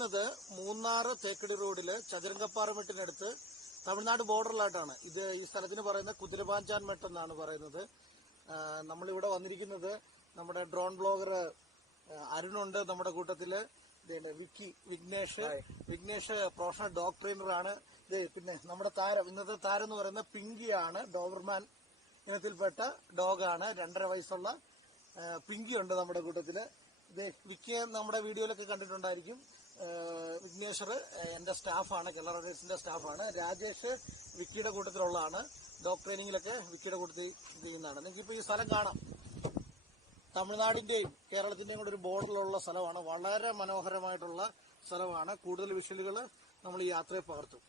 നിൽക്കുന്നത് മൂന്നാർ തേക്കടി റോഡില് ചതുരംഗപ്പാറ മെട്ടിനടുത്ത് തമിഴ്നാട് ബോർഡറിലായിട്ടാണ്. ഈ സ്ഥലത്തിന് പറയുന്നത് പാanjaan മെട്ട് എന്നാണ് പറയുന്നത്. നമ്മളിവിടെ വന്നിരിക്കുന്നത് നമ്മുടെ ഡ്രോൺ ബ്ലോഗർ അരുണുണ്ട് നമ്മുടെ കൂട്ടത്തില്. വിഘ്നേഷ് പ്രൊഫഷണൽ ഡോഗ് ട്രെയിനർ ആണ്. പിന്നെ നമ്മുടെ താരം, ഇന്നത്തെ താരം എന്ന് പറയുന്നത് പിങ്കിയാണ്. ഡോബർമാൻ ഇനത്തിൽപ്പെട്ട ഡോഗാണ്. 2.5 വയസ്സുള്ള പിങ്കി ഉണ്ട് നമ്മുടെ കൂട്ടത്തില്. വിക്കിയെ നമ്മുടെ വീഡിയോയിലൊക്കെ കണ്ടിട്ടുണ്ടായിരിക്കും. വിഘ്നേശ്വർ എന്റെ സ്റ്റാഫാണ്, കേരള റൈഡേഴ്സിന്റെ സ്റ്റാഫാണ്. രാജേഷ് വിക്കിയുടെ കൂട്ടത്തിലുള്ളതാണ്. ഡോഗ് ട്രെയിനിങ്ങിലൊക്കെ വിക്കിയുടെ കൂട്ടത്തിൽ ചെയ്യുന്നതാണ്. നിങ്ങൾക്കിപ്പോ ഈ സ്ഥലം കാണാം. തമിഴ്നാടിന്റെയും കേരളത്തിന്റെയും കൂടെ ഒരു ബോർഡറിലുള്ള സ്ഥലമാണ്. വളരെ മനോഹരമായിട്ടുള്ള സ്ഥലമാണ്. കൂടുതൽ വിഷ്വലുകൾ നമ്മൾ ഈ യാത്രയെ പകർത്തും.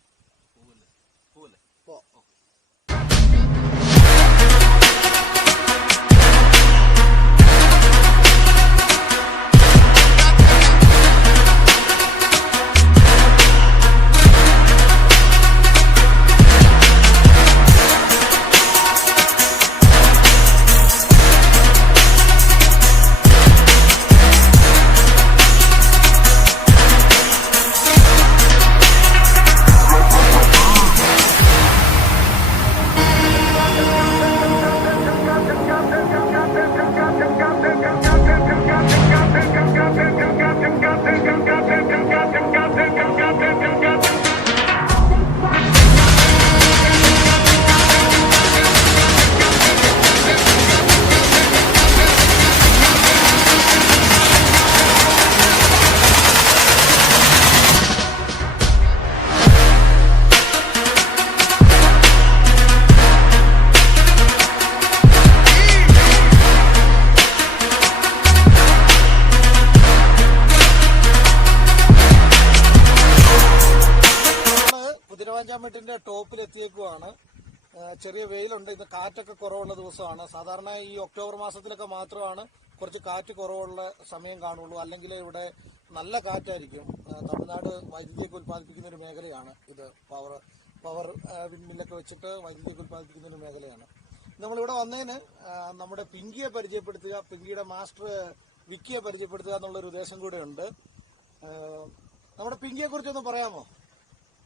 കുതിരവാഞ്ചാമെട്ടിന്റെ ടോപ്പിൽ എത്തിയേക്കുവാണ്. ചെറിയ വെയിലുണ്ട്. ഇന്ന് കാറ്റൊക്കെ കുറവുള്ള ദിവസമാണ്. സാധാരണ ഈ ഒക്ടോബർ മാസത്തിലൊക്കെ മാത്രമാണ് കുറച്ച് കാറ്റ് കുറവുള്ള സമയം കാണുള്ളൂ. അല്ലെങ്കിൽ ഇവിടെ നല്ല കാറ്റായിരിക്കും. തമിഴ്നാട് വൈദ്യുതിയൊക്കെ ഉത്പാദിപ്പിക്കുന്ന ഒരു മേഖലയാണ് ഇത്. പവർ വിൻമില്ലൊക്കെ വെച്ചിട്ട് വൈദ്യുതിയൊക്കെ ഉത്പാദിപ്പിക്കുന്ന ഒരു മേഖലയാണ്. നമ്മളിവിടെ വന്നതിന് നമ്മുടെ പിങ്കിയെ പരിചയപ്പെടുത്തുക, പിങ്കിയുടെ മാസ്റ്റർ വിക്കിയെ പരിചയപ്പെടുത്തുക എന്നുള്ളൊരു ഉദ്ദേശം കൂടെ ഉണ്ട്. നമ്മുടെ പിങ്കിയെ കുറിച്ചൊന്ന് പറയാമോ?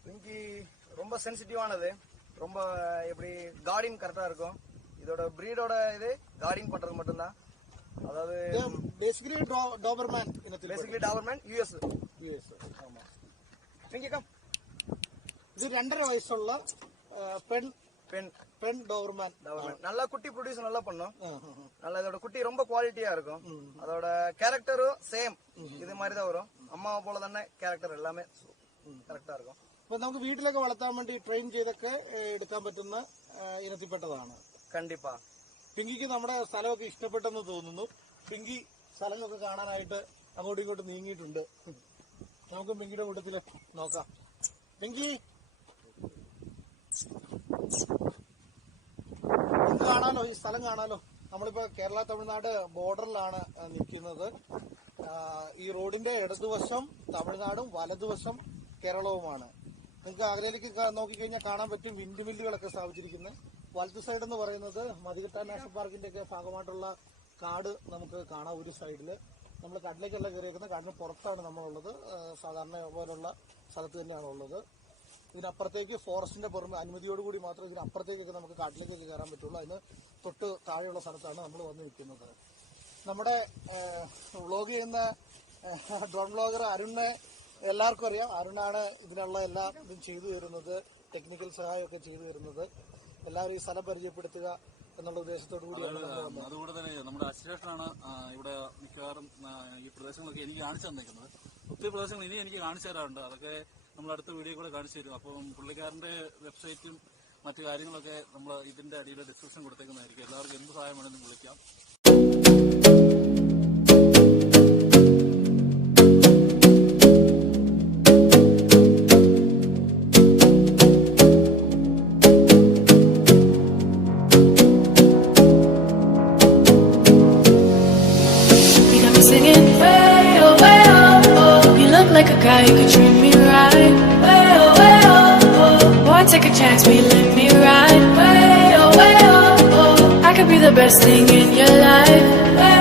பிங்கி ரொம்ப சென்சிட்டிவானது. ரொம்ப எப்படி கார்டிங் கரெக்டா இருக்கும். இதோட பிரீடோட இது கார்டிங் பண்றது மட்டும்தான். அதாவது பேசிக்கலி டாபர்மேன் யுஎஸ். ஆமா. பிங்கி கம். இது 2.5 வயசுள்ள பெண் டாபர்மேன். நல்லா குட்டி ப்ரொடியூஸ் நல்லா பண்ணும். நல்லா இதோட குட்டி ரொம்ப குவாலிட்டியா இருக்கும். அதோட கேரக்டரும் சேம் இது மாதிரி தான் வரும். அம்மாவை போல தானே கேரக்டர் எல்லாமே കറക്റ്റാ இருக்கும். അപ്പൊ നമുക്ക് വീട്ടിലൊക്കെ വളർത്താൻ വേണ്ടി ട്രെയിൻ ചെയ്തൊക്കെ എടുക്കാൻ പറ്റുന്ന ഇനത്തിൽപ്പെട്ടതാണ്. കണ്ടിപ്പാ. പിങ്കിക്ക് നമ്മുടെ സ്ഥലമൊക്കെ ഇഷ്ടപ്പെട്ടെന്ന് തോന്നുന്നു. പിങ്കി സ്ഥലങ്ങളൊക്കെ കാണാനായിട്ട് അങ്ങോട്ടും ഇങ്ങോട്ടും നീങ്ങിയിട്ടുണ്ട്. നമുക്ക് പിങ്കിയുടെ കൂട്ടത്തില് നോക്കാം. പിങ്കി കാണാലോ, ഈ സ്ഥലം കാണാലോ. നമ്മളിപ്പോ കേരള തമിഴ്നാട് ബോർഡറിലാണ് നിൽക്കുന്നത്. ഈ റോഡിന്റെ ഇടതുവശം തമിഴ്നാടും വലതുവശം കേരളവുമാണ്. നിങ്ങൾക്ക് അകലേക്ക് നോക്കിക്കഴിഞ്ഞാൽ കാണാൻ പറ്റും വിൻഡ് മില്ലുകളൊക്കെ സ്ഥാപിച്ചിരിക്കുന്നത്. വലത്ത് സൈഡ് എന്ന് പറയുന്നത് മതികെട്ടാൻ നാഷണൽ പാർക്കിന്റെ ഒക്കെ ഭാഗമായിട്ടുള്ള കാട് നമുക്ക് കാണാം. ഒരു സൈഡില് നമ്മൾ കാട്ടിലേക്കല്ല കയറിയേക്കുന്നത്, കാടിന് പുറത്താണ് നമ്മളുള്ളത്. സാധാരണ പോലുള്ള സ്ഥലത്ത് തന്നെയാണ് ഉള്ളത്. ഇതിനപ്പുറത്തേക്ക് ഫോറസ്റ്റിന്റെ പുറമെ അനുമതിയോടുകൂടി മാത്രമേ ഇതിനപ്പുറത്തേക്കൊക്കെ നമുക്ക് കാട്ടിലേക്കൊക്കെ കയറാൻ പറ്റുള്ളൂ. അതിന് തൊട്ട് താഴെയുള്ള സ്ഥലത്താണ് നമ്മൾ വന്ന് നിൽക്കുന്നത്. നമ്മുടെ വ്ളോഗ് ചെയ്യുന്ന ഡ്രോൺ ബ്ലോഗർ അരുണിനെ എല്ലാവർക്കും അറിയാം. അരുണാണ് ഇതിനുള്ള എല്ലാ ഇതും ചെയ്തു തരുന്നത്, ടെക്നിക്കൽ സഹായമൊക്കെ ചെയ്തു തരുന്നത്. എല്ലാവരും ഈ സ്ഥലം പരിചയപ്പെടുത്തുക എന്നുള്ള ഉദ്ദേശത്തോടു കൂടിയാണ്. അതുകൂടെ തന്നെ നമ്മുടെ അശ്ലേഷനാണ് ഇവിടെ മിക്കവാറും ഈ പ്രദേശങ്ങളൊക്കെ എനിക്ക് കാണിച്ചു തന്നേക്കുന്നത്. ഒത്തിരി പ്രദേശങ്ങൾ ഇനി എനിക്ക് കാണിച്ചു തരാറുണ്ട്. അതൊക്കെ നമ്മൾ അടുത്ത വീഡിയോ കൂടെ കാണിച്ചു തരും. അപ്പം പുള്ളിക്കാരന്റെ വെബ്സൈറ്റും മറ്റു കാര്യങ്ങളൊക്കെ നമ്മൾ ഇതിന്റെ അടിയിൽ ഡിസ്ക്രിപ്ഷൻ കൊടുത്തേക്കുന്നതായിരിക്കും. എല്ലാവർക്കും എന്ത് സഹായം വേണമെങ്കിലും വിളിക്കാം. Singing way oh, oh. You look like a guy who could treat me right. Way oh, oh. Boy, take a chance, will you let me ride? Way oh, oh. I could be the best thing in your life.